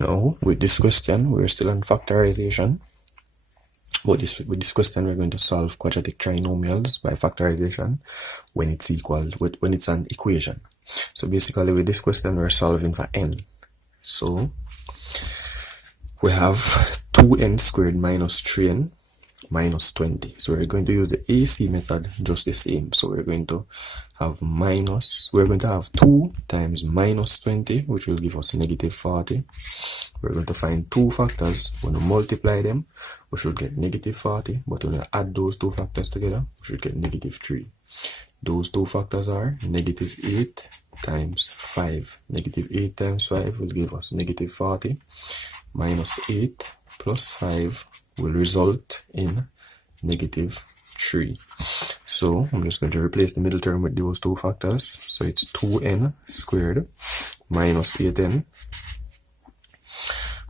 Now, with this question, we're still on factorization. But with this question, we're going to solve quadratic trinomials by factorization when it's when it's an equation. So basically, with this question, we're solving for n. So we have 2n squared minus 3n minus 20. So we're going to use the AC method just the same. So we're going to have 2 times minus 20, which will give us negative 40. We're going to find two factors. When we multiply them, we should get negative 40, but when we add those two factors together, we should get negative 3. Those two factors are negative 8 times 5. Negative 8 times 5 will give us negative 40. Minus 8 plus 5 will result in negative 3. So I'm just going to replace the middle term with those two factors. So it's 2n squared minus 8n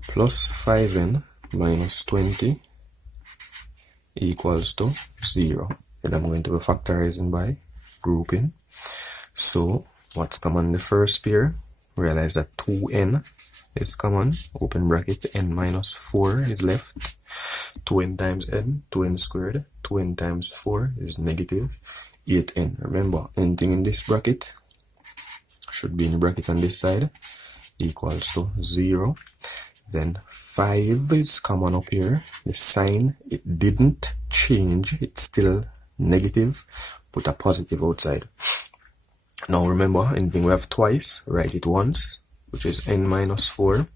plus 5n minus 20 equals to 0. Then I'm going to be factorizing by grouping. So what's common in the first pair? Realize that 2n is common. Open bracket, n minus 4 is left. 2n times n, 2n squared. 2n times 4 is negative 8n. Remember, anything in this bracket should be in the bracket on this side, equals to 0. Then 5 is common up here. The sign, it didn't change. It's still negative. Put a positive outside. Now remember, anything we have twice, write it once, which is n minus 4.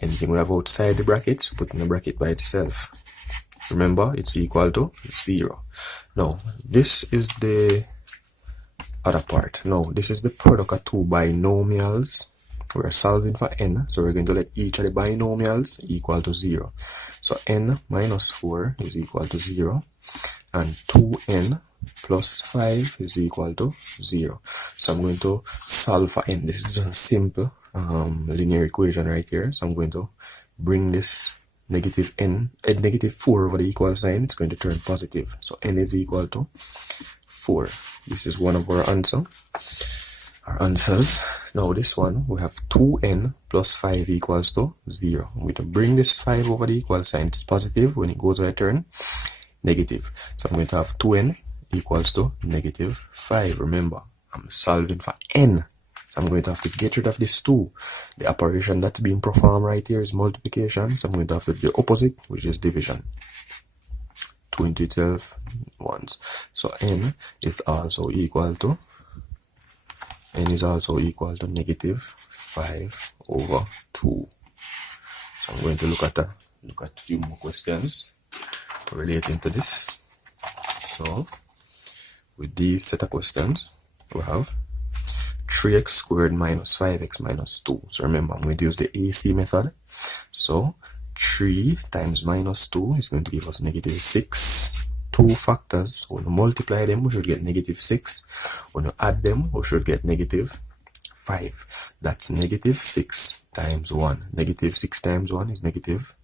Anything we have outside the brackets, put in the bracket by itself. Remember, it's equal to 0. Now, this is the other part. Now, this is the product of two binomials. We're solving for n, so we're going to let each of the binomials equal to 0. So n minus 4 is equal to 0, and 2n plus 5 is equal to 0. So I'm going to solve for n. This is just a simple linear equation right here. So I'm going to bring this negative 4 over the equal sign. It's going to turn positive. So n is equal to 4. This is one of our answers. Now this one, we have 2n plus 5 equals to 0. I'm going to bring this 5 over the equal sign. It's positive. When it goes to turn negative. So I'm going to have 2n equals to negative 5. Remember, I'm solving for n. So I'm going to have to get rid of this 2. The operation that's being performed right here is multiplication. So I'm going to have to do the opposite, which is division. 2 into itself once. So n is also equal to negative 5 over 2. So I'm going to look at a few more questions relating to this. So with these set of questions, we have 3x squared minus 5x minus 2. So remember, I'm going to use the AC method. So 3 times minus 2 is going to give us negative 6. Two factors, when we multiply them, we should get negative 6. When we add them, we should get negative 5. That's negative 6 times 1. Negative 6 times 1 is negative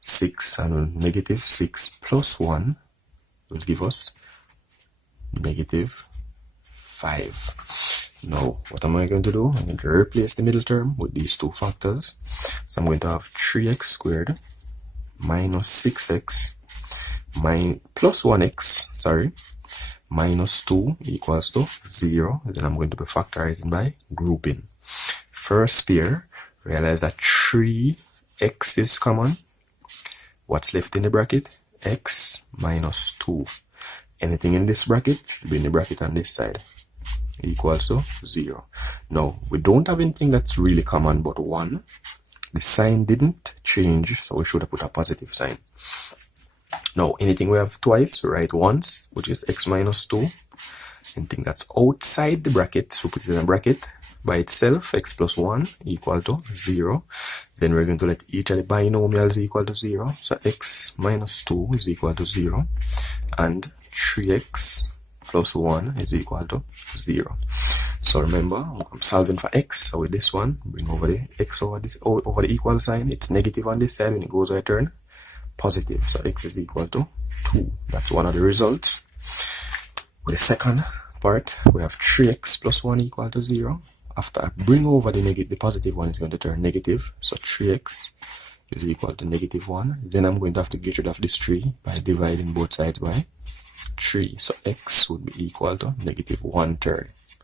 6. And negative 6 plus 1 will give us negative 5. Now, what am I going to do? I'm going to replace the middle term with these two factors. So I'm going to have 3x squared minus 6x plus 1x, minus 2 equals to 0. And then I'm going to be factorizing by grouping. First pair, realize that 3x is common. What's left in the bracket? X minus 2. Anything in this bracket should be in the bracket on this side, equals to 0. Now, we don't have anything that's really common but 1. The sign didn't change, so we should have put a positive sign. Now, anything we have twice, write once, which is x minus 2. Anything that's outside the bracket, we put it in a bracket by itself, x plus 1 equal to 0. Then we're going to let each of the binomials equal to 0. So x minus 2 is equal to 0. And 3x plus 1 is equal to 0. So remember, I'm solving for x. So with this one, bring over the x over the equal sign. It's negative on this side. When it goes to turn positive. So x is equal to 2. That's one of the results. With the second part, we have 3x plus 1 equal to 0. after I bring over the positive one, it's going to turn negative. So 3x is equal to negative 1. Then I'm going to have to get rid of this 3 by dividing both sides by 3. So x would be equal to negative 1/3.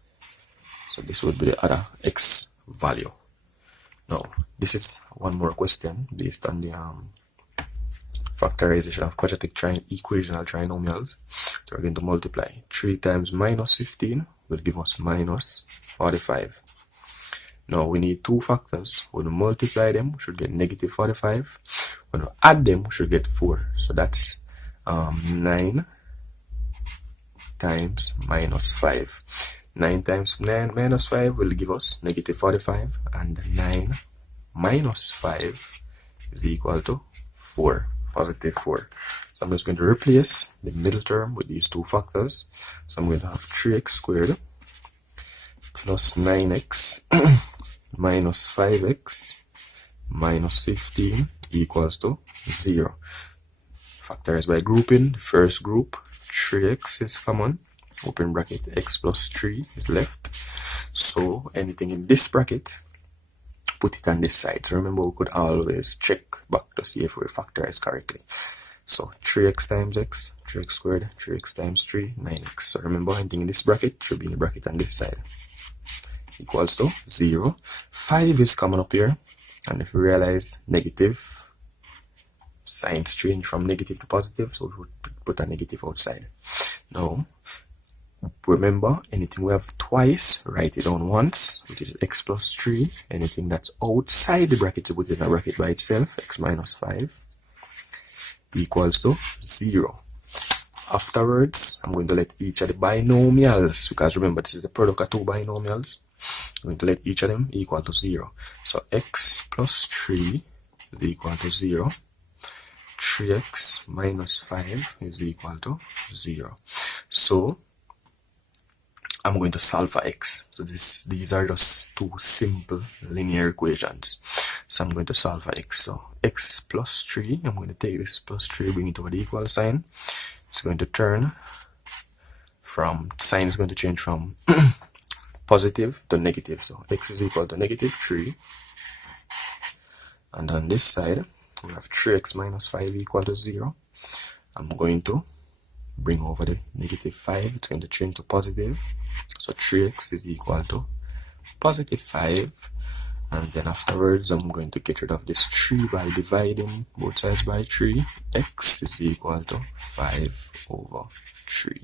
So this would be the other x value. Now, this is one more question based on the factorization of quadratic equational trinomials. So we're going to multiply 3 times minus 15 will give us minus 45. Now we need two factors. When we multiply them, we should get negative 45. When we add them, we should get 4. So that's 9 times minus 5. 9 times 9 minus 5 will give us negative 45, and 9 minus 5 is equal to 4, positive 4. So I'm just going to replace the middle term with these two factors. So I'm going to have 3x squared plus 9x minus 5x minus 15 equals to 0. Factorize by grouping. The first group, 3x is common. Open bracket, x plus 3 is left. So anything in this bracket, put it on this side. So remember, we could always check back to see if we factorize correctly. So 3x times x, 3x squared, 3x times 3, 9x. So remember, anything in this bracket should be in the bracket on this side. Equals to 0. 5 is common up here. And if we realize negative, signs change from negative to positive, so we would put a negative outside. Now, remember, anything we have twice, write it down once, which is x plus 3. Anything that's outside the bracket, to put it in a bracket by itself, x minus 5 equals to 0. Afterwards, I'm going to let each of the binomials, because remember, this is the product of two binomials, I'm going to let each of them equal to 0. So x plus 3 is equal to 0. 3x minus 5 is equal to 0. So I'm going to solve for x. So these are just two simple linear equations. So I'm going to solve for x. So x plus 3, I'm going to take this plus 3, bring it over the equal sign. It's going to turn from, sign is going to change from positive to negative. So x is equal to negative 3. And on this side, we have 3x minus 5 equal to 0. I'm going to bring over the negative 5. It's going to change to positive. So 3x is equal to positive 5. And then afterwards, I'm going to get rid of this 3 by dividing both sides by 3. X is equal to 5 over 3.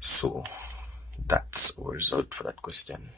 So that's our result for that question.